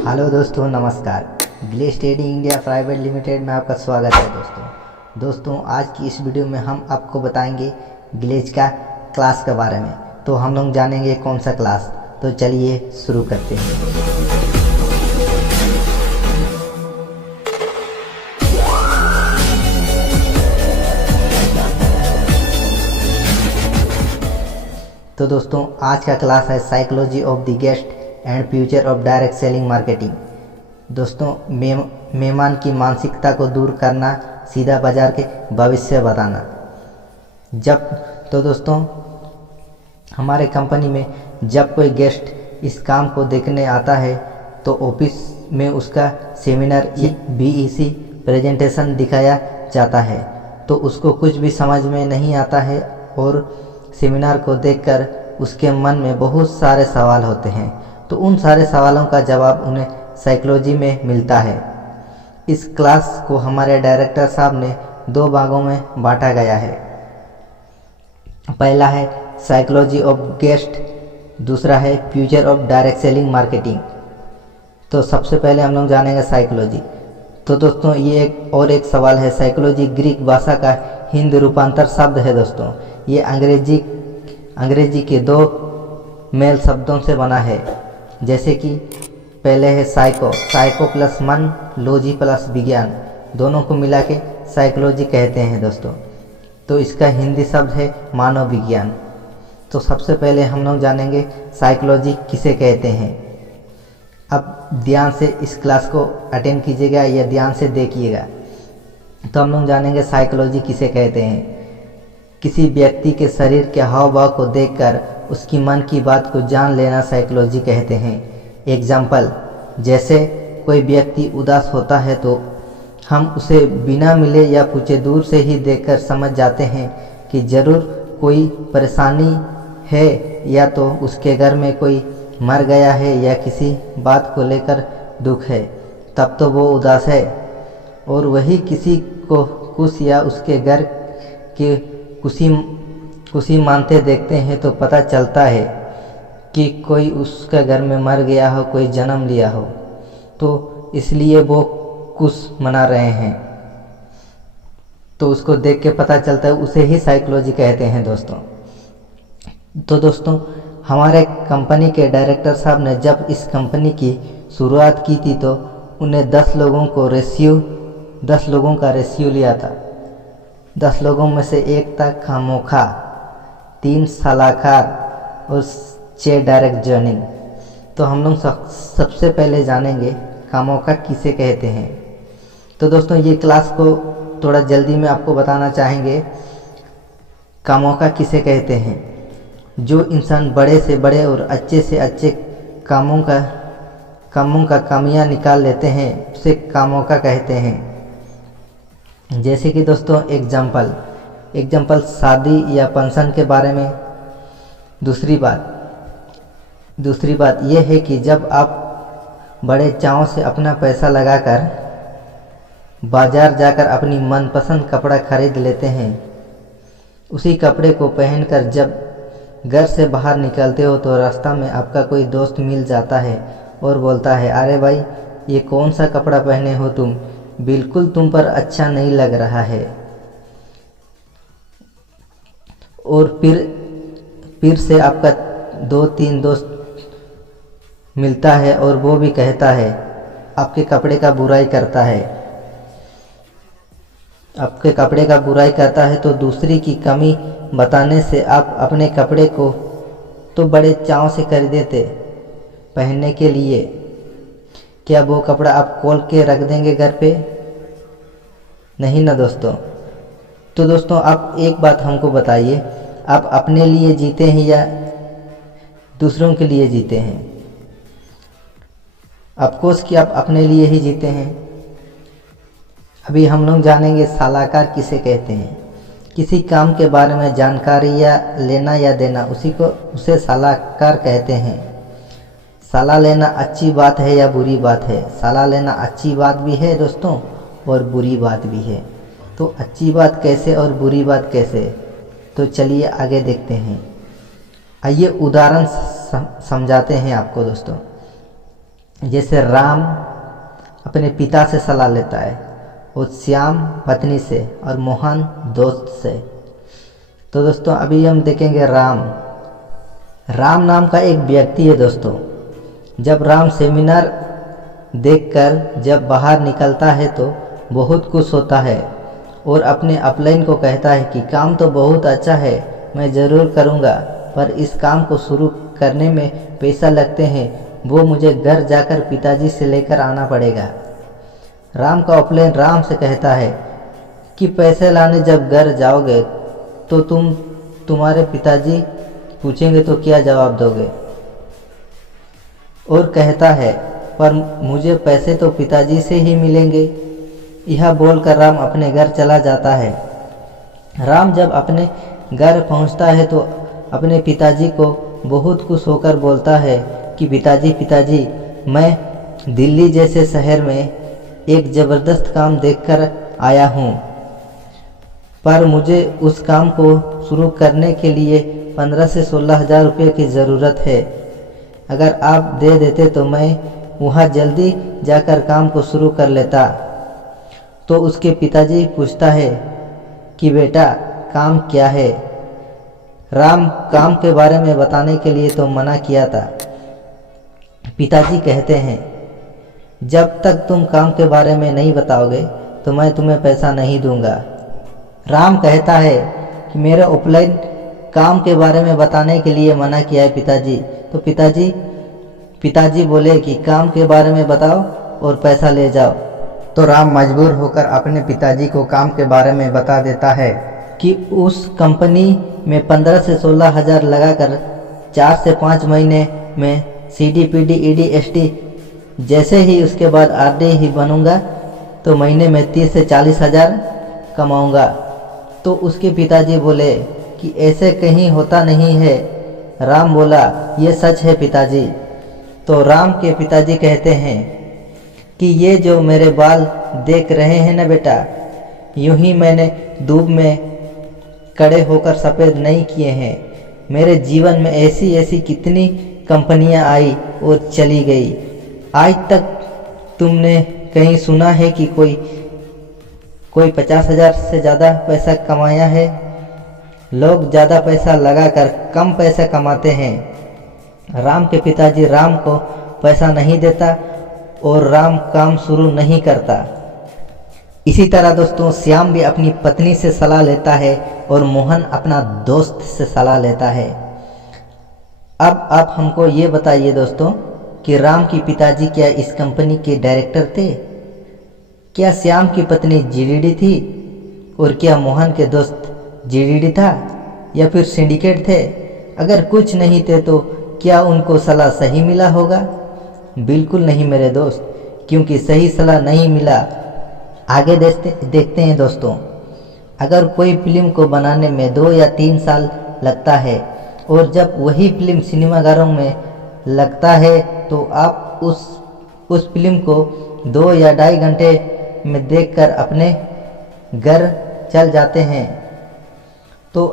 Hello दोस्तों, नमस्कार। Glaze Trading India Private Limited में आपका स्वागत है दोस्तों। आज की इस वीडियो में हम आपको बताएंगे ग्लेज का क्लास के बारे में। तो हम लोग जानेंगे कौन सा क्लास। तो चलिए शुरू करते हैं। तो दोस्तों, आज का क्लास है psychology of the guest and future of direct selling marketing. दोस्तों, मेहमान की मानसिकता को दूर करना, सीधा बाजार के भविष्य बताना। दोस्तों, हमारे कंपनी में जब कोई गेस्ट इस काम को देखने आता है तो ऑफिस में उसका सेमिनार BEC प्रेजेंटेशन दिखाया जाता है। तो उसको कुछ भी समझ में नहीं आता है और सेमिनार को देखकर उसके मन में बहुत सारे सवाल होते हैं। तो उन सारे सवालों का जवाब उन्हें साइकोलॉजी में मिलता है। इस क्लास को हमारे डायरेक्टर साहब ने 2 भागों में बांटा गया है। पहला है साइकोलॉजी ऑफ गेस्ट, दूसरा है future of direct selling marketing. तो सबसे पहले हम लोग जानेंगे साइकोलॉजी। तो दोस्तों, ये एक सवाल है। साइकोलॉजी ग्रीक भाषा का हिंदी रूपांतर शब्द है दोस्तों। ये अंग्रेजी के 2 मेल शब्दों से बना है। जैसे कि पहले है साइको प्लस मन, लॉजी प्लस विज्ञान, दोनों को मिला के साइकोलॉजी कहते हैं दोस्तों। तो इसका हिंदी शब्द है मानव विज्ञान। तो सबसे पहले हम लोग जानेंगे साइकोलॉजी किसे कहते हैं। अब ध्यान से इस क्लास को अटेंड कीजिएगा या ध्यान से देखिएगा। तो हम लोग जानेंगे साइकोलॉजी किसे कहते हैं। किसी व्यक्ति के शरीर के हाव भाव को देखकर उसकी मन की बात को जान लेना साइकोलॉजी कहते हैं। एग्जाम्पल, जैसे कोई व्यक्ति उदास होता है तो हम उसे बिना मिले या पूछे दूर से ही देखकर समझ जाते हैं कि जरूर कोई परेशानी है, या तो उसके घर में कोई मर गया है या किसी बात को लेकर दुख है, तब तो वो उदास है। और वही किसी को खुश या उसके घर के खुशी मानते देखते हैं तो पता चलता है कि कोई उसका घर में मर गया हो, कोई जन्म लिया हो, तो इसलिए वो खुश मना रहे हैं। तो उसको देख के पता चलता है, उसे ही साइकोलॉजी कहते हैं दोस्तों। तो दोस्तों, हमारे कंपनी के डायरेक्टर साहब ने जब इस कंपनी की शुरुआत की थी तो उन्हें 10 लोगों का रेशियो लिया था। 10 लोगों में से 1 था खामोखा, 3 सलाहकार और 6 डायरेक्ट जर्निंग। तो हम लोग सबसे पहले जानेंगे खामोखा किसे कहते हैं। तो दोस्तों, ये क्लास को थोड़ा जल्दी में आपको बताना चाहेंगे। खामोखा किसे कहते हैं? जो इंसान बड़े से बड़े और अच्छे से अच्छे कामों का कमियां निकाल लेते हैं, उसे खामोखा कहते हैं। जैसे कि दोस्तों, एग्जाम्पल शादी या फंक्शन के बारे में। दूसरी बात यह है कि जब आप बड़े चाव से अपना पैसा लगाकर बाजार जाकर अपनी मनपसंद कपड़ा खरीद लेते हैं, उसी कपड़े को पहनकर जब घर से बाहर निकलते हो तो रास्ता में आपका कोई दोस्त मिल जाता है और बोलता है, अरे भाई, ये कौन सा कपड़ा पहने हो तुम, बिल्कुल तुम पर अच्छा नहीं लग रहा है। और फिर से आपका 2-3 दोस्त मिलता है और वो भी कहता है, आपके कपड़े का बुराई करता है। तो दूसरी की कमी बताने से आप अपने कपड़े को तो बड़े चाव से खरीदे थे पहनने के लिए। क्या वो कपड़ा आप खोल के रख देंगे घर पे? नहीं ना दोस्तों। तो दोस्तों, आप एक बात हमको बताइए, आप अपने लिए जीते हैं या दूसरों के लिए जीते हैं? ऑफकोर्स कि आप अपने लिए ही जीते हैं। अभी हम लोग जानेंगे सलाहकार किसे कहते हैं। किसी काम के बारे में जानकारी या लेना या देना, उसे सलाहकार कहते हैं। सलाह लेना अच्छी बात है या बुरी बात है? सलाह लेना अच्छी बात भी है दोस्तों और बुरी बात भी है। तो अच्छी बात कैसे और बुरी बात कैसे? तो चलिए आगे देखते हैं। आइए उदाहरण समझाते हैं आपको दोस्तों। जैसे राम अपने पिता से सलाह लेता है और श्याम पत्नी से और मोहन दोस्त से। तो दोस्तों अभी हम देखेंगे राम। राम नाम का एक व्यक्ति है दोस्तों। जब राम सेमिनार देखकर जब बाहर निकलता है तो बहुत खुश होता है और अपने अपलाइन को कहता है कि काम तो बहुत अच्छा है, मैं ज़रूर करूँगा, पर इस काम को शुरू करने में पैसा लगते हैं, वो मुझे घर जाकर पिताजी से लेकर आना पड़ेगा। राम का अपलाइन राम से कहता है कि पैसे लाने जब घर जाओगे तो तुम्हारे पिताजी पूछेंगे तो क्या जवाब दोगे। और कहता है पर मुझे पैसे तो पिताजी से ही मिलेंगे। यह बोलकर राम अपने घर चला जाता है। राम जब अपने घर पहुंचता है तो अपने पिताजी को बहुत खुश होकर बोलता है कि पिताजी, मैं दिल्ली जैसे शहर में एक ज़बरदस्त काम देखकर आया हूँ, पर मुझे उस काम को शुरू करने के लिए 15 से 16 हज़ार रुपये की ज़रूरत है। अगर आप दे देते तो मैं वहाँ जल्दी जाकर काम को शुरू कर लेता। तो उसके पिताजी पूछता है कि बेटा काम क्या है। राम काम के बारे में बताने के लिए तो मना किया था। पिताजी कहते हैं जब तक तुम काम के बारे में नहीं बताओगे तो मैं तुम्हें पैसा नहीं दूंगा। राम कहता है कि मेरे उपलाइन काम के बारे में बताने के लिए मना किया है पिताजी। तो पिताजी बोले कि काम के बारे में बताओ और पैसा ले जाओ। तो राम मजबूर होकर अपने पिताजी को काम के बारे में बता देता है कि उस कंपनी में 15 से 16 हज़ार लगाकर 4 से 5 महीने में CDPD ED ST जैसे ही उसके बाद RD ही बनूंगा तो महीने में 30 से 40 हज़ार कमाऊंगा। तो उसके पिताजी बोले कि ऐसे कहीं होता नहीं है। राम बोला ये सच है पिताजी। तो राम के पिताजी कहते हैं कि ये जो मेरे बाल देख रहे हैं ना बेटा, यूं ही मैंने धूप में कड़े होकर सफ़ेद नहीं किए हैं। मेरे जीवन में ऐसी ऐसी कितनी कंपनियां आई और चली गई। आज तक तुमने कहीं सुना है कि कोई 50 हज़ार से ज़्यादा पैसा कमाया है? लोग ज़्यादा पैसा लगाकर कम पैसा कमाते हैं। राम के पिताजी राम को पैसा नहीं देता और राम काम शुरू नहीं करता। इसी तरह दोस्तों श्याम भी अपनी पत्नी से सलाह लेता है और मोहन अपना दोस्त से सलाह लेता है। अब आप हमको ये बताइए दोस्तों कि राम की पिताजी क्या इस कंपनी के डायरेक्टर थे? क्या श्याम की पत्नी GDD थी? और क्या मोहन के दोस्त GDD था या फिर सिंडिकेट थे? अगर कुछ नहीं थे तो क्या उनको सलाह सही मिला होगा? बिल्कुल नहीं मेरे दोस्त, क्योंकि सही सलाह नहीं मिला। आगे देखते हैं दोस्तों। अगर कोई फिल्म को बनाने में 2 या 3 साल लगता है और जब वही फिल्म सिनेमाघरों में लगता है तो आप उस फिल्म को 2 या 2.5 घंटे में देखकर अपने घर चल जाते हैं। तो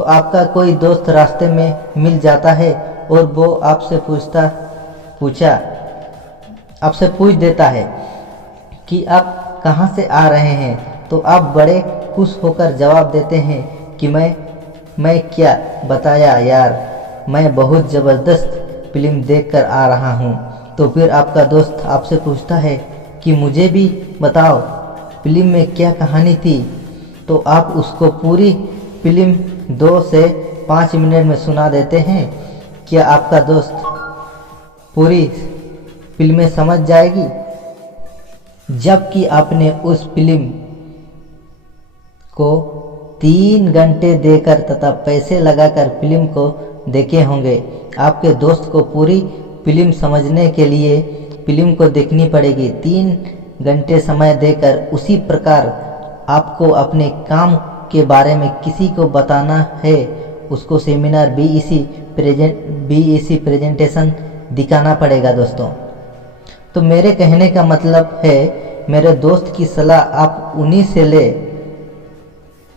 आपका कोई दोस्त रास्ते में मिल जाता है और वो आपसे पूछ देता है कि आप कहाँ से आ रहे हैं। तो आप बड़े खुश होकर जवाब देते हैं कि मैं क्या बताया यार, मैं बहुत ज़बरदस्त फिल्म देखकर आ रहा हूँ। तो फिर आपका दोस्त आपसे पूछता है कि मुझे भी बताओ फिल्म में क्या कहानी थी। तो आप उसको पूरी फिल्म 2 से 5 मिनट में सुना देते हैं। क्या आपका दोस्त पूरी फिल्में समझ जाएगी? जबकि आपने उस फिल्म को 3 घंटे देकर तथा पैसे लगाकर फिल्म को देखे होंगे। आपके दोस्त को पूरी फिल्म समझने के लिए फिल्म को देखनी पड़ेगी 3 घंटे समय देकर। उसी प्रकार आपको अपने काम के बारे में किसी को बताना है, उसको सेमिनार BEC प्रेजेंटेशन दिखाना पड़ेगा दोस्तों। तो मेरे कहने का मतलब है मेरे दोस्त की सलाह आप उन्हीं से ले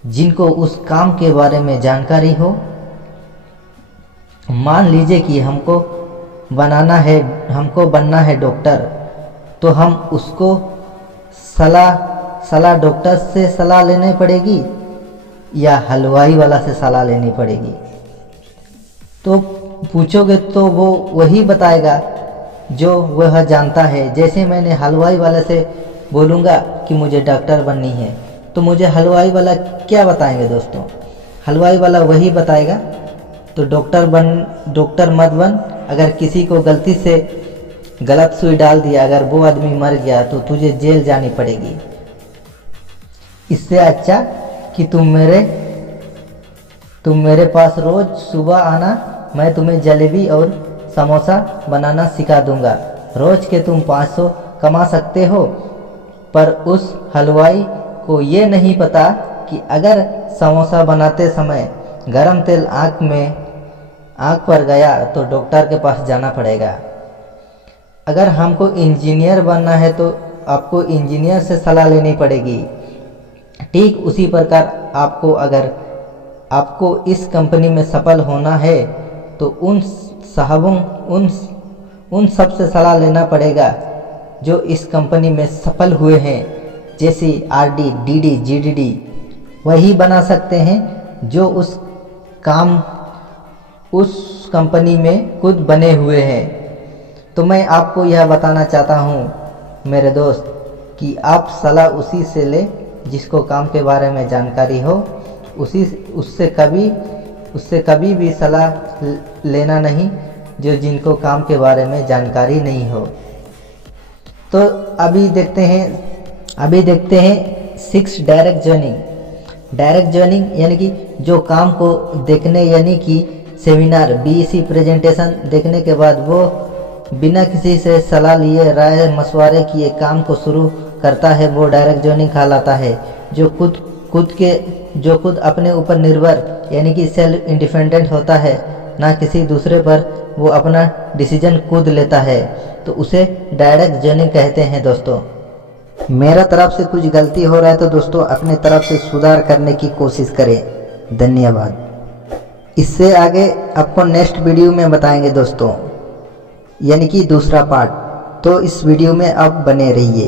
जिनको उस काम के बारे में जानकारी हो। मान लीजिए कि हमको बनना है डॉक्टर, तो हम उसको सलाह डॉक्टर से सलाह लेनी पड़ेगी या हलवाई वाला से सलाह लेनी पड़ेगी? तो पूछोगे तो वो वही बताएगा जो वह जानता है। जैसे मैंने हलवाई वाले से बोलूँगा कि मुझे डॉक्टर बननी है, तो मुझे हलवाई वाला क्या बताएंगे दोस्तों? हलवाई वाला वही बताएगा, तो डॉक्टर मत बन। अगर किसी को गलती से गलत सुई डाल दिया, अगर वो आदमी मर गया तो तुझे जेल जानी पड़ेगी। इससे अच्छा कि तुम मेरे पास रोज सुबह आना, मैं तुम्हें जलेबी और समोसा बनाना सिखा दूंगा। रोज के तुम 500 कमा सकते हो। पर उस हलवाई को ये नहीं पता कि अगर समोसा बनाते समय गरम तेल आँख पर गया तो डॉक्टर के पास जाना पड़ेगा। अगर हमको इंजीनियर बनना है तो आपको इंजीनियर से सलाह लेनी पड़ेगी। ठीक उसी प्रकार अगर आपको इस कंपनी में सफल होना है तो उन सब से सलाह लेना पड़ेगा जो इस कंपनी में सफल हुए हैं, जैसे आरडी, डीडी, जीडीडी। वही बना सकते हैं जो उस कंपनी में खुद बने हुए हैं। तो मैं आपको यह बताना चाहता हूँ मेरे दोस्त कि आप सलाह उसी से ले जिसको काम के बारे में जानकारी हो। उससे कभी भी सलाह लेना नहीं जिनको काम के बारे में जानकारी नहीं हो। तो अभी देखते हैं 6 डायरेक्ट ज्वाइनिंग यानी कि जो काम को देखने, यानी कि सेमिनार, बीईसी प्रेजेंटेशन देखने के बाद वो बिना किसी से सलाह लिए, राय मशवरे किए काम को शुरू करता है, वो डायरेक्ट ज्वाइनिंग कहलाता है। जो खुद अपने ऊपर निर्भर यानी कि सेल्फ इंडिपेंडेंट होता है, ना किसी दूसरे पर वो अपना डिसीजन खुद लेता है, तो उसे डायरेक्ट ज्वाइनिंग कहते हैं। दोस्तों, मेरा तरफ से कुछ गलती हो रहा है तो दोस्तों अपने तरफ से सुधार करने की कोशिश करें। धन्यवाद। इससे आगे आपको नेक्स्ट वीडियो में बताएंगे दोस्तों, यानी कि दूसरा पार्ट। तो इस वीडियो में आप बने रहिए।